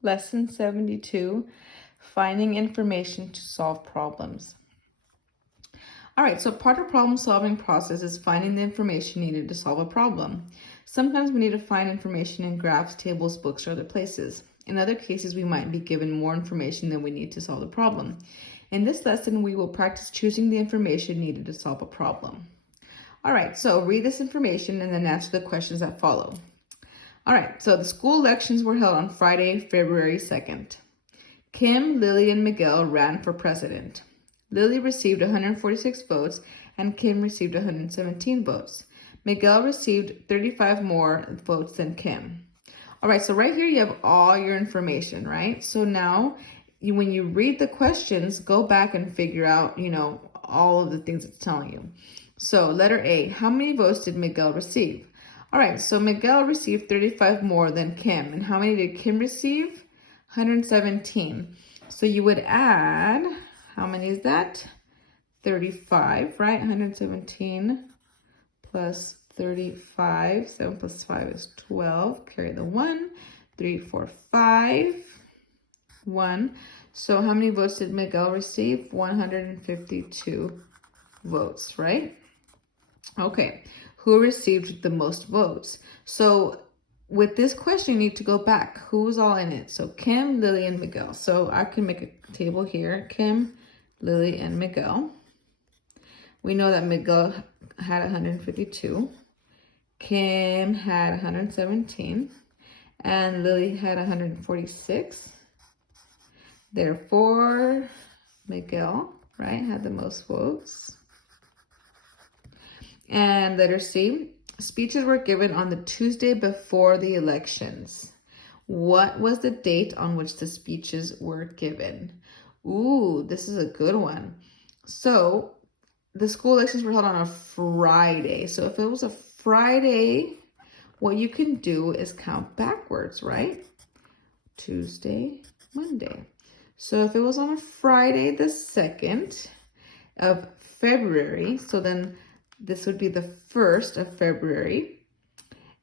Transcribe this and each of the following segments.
Lesson 72, Finding Information to Solve Problems. All right, so part of problem solving process is finding the information needed to solve a problem. Sometimes we need to find information in graphs, tables, books, or other places. In other cases, we might be given more information than we need to solve the problem. In this lesson, we will practice choosing the information needed to solve a problem. All right, so read this information and then answer the questions that follow. All right, so the school elections were held on Friday, February 2nd. Kim, Lily, and Miguel ran for president. Lily received 146 votes and Kim received 117 votes. Miguel received 35 more votes than Kim. All right, so right here you have all your information, right? So now when you read the questions, go back and figure out, all of the things it's telling you. So letter A, how many votes did Miguel receive? All right, so Miguel received 35 more than Kim. And how many did Kim receive? 117. So you would add, how many is that? 35, right? 117 plus 35. 7 plus 5 is 12. Carry the 1. 3, 4, 5. 1. So how many votes did Miguel receive? 152 votes, right? Okay. Who received the most votes? So with this question, you need to go back. Who's all in it? So Kim, Lily, and Miguel. So I can make a table here. Kim, Lily, and Miguel. We know that Miguel had 152. Kim had 117. And Lily had 146. Therefore, Miguel, right, had the most votes. And letter C, speeches were given on the Tuesday before the elections. What was the date on which the speeches were given? Ooh, this is a good one. So the school elections were held on a Friday. So if it was a Friday, what you can do is count backwards, right? Tuesday, Monday. So if it was on a Friday, the 2nd of February, so then this would be the 1st of February.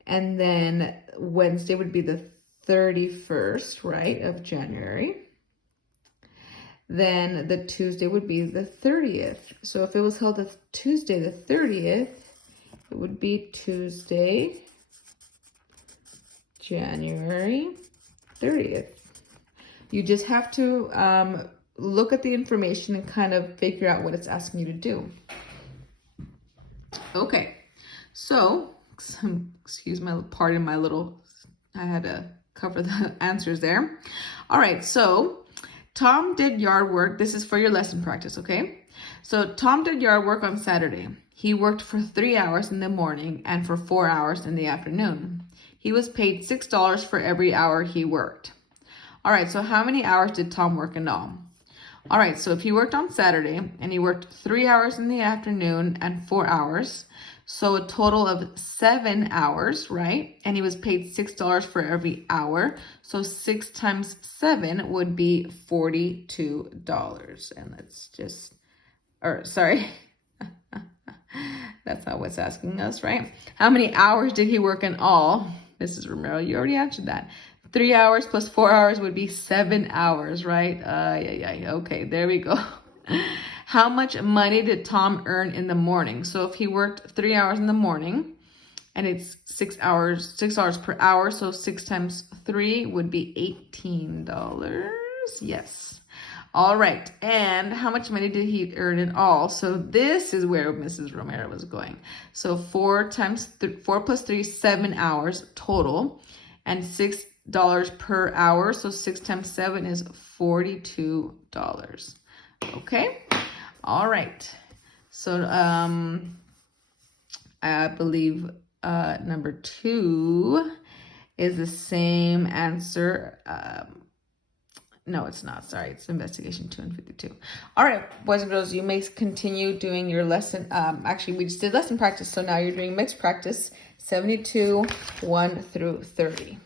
And then Wednesday would be the 31st, right, of January. Then the Tuesday would be the 30th. So if it was held on Tuesday the 30th, it would be Tuesday, January 30th. You just have to look at the information and kind of figure out what it's asking you to do. Okay, so, pardon my little, I had to cover the answers there. All right, so Tom did yard work. This is for your lesson practice, okay? So Tom did yard work on Saturday. He worked for 3 hours in the morning and for 4 hours in the afternoon. He was paid $6 for every hour he worked. All right, so how many hours did Tom work in all? All right, so if he worked on Saturday and he worked 3 hours in the afternoon and 4 hours, so a total of 7 hours, right? And he was paid $6 for every hour. So 6 times 7 would be $42. And let's just, that's not what's asking us, right? How many hours did he work in all? Mrs. Romero, you already answered that. 3 hours plus 4 hours would be 7 hours, right? Okay, there we go. How much money did Tom earn in the morning? So if he worked 3 hours in the morning and it's 6 hours per hour, so 6 times 3 would be $18. Yes. All right. And how much money did he earn in all? So this is where Mrs. Romero was going. So 4 plus 3, 7 hours total, and $6 per hour. So 6 times 7 is $42. Okay. All right. So I believe number 2 is the same answer. No, it's not. Sorry, it's investigation 2 and 52. All right, boys and girls, you may continue doing your lesson. Actually, we just did lesson practice, so now you're doing mixed practice 72, 1 through 30.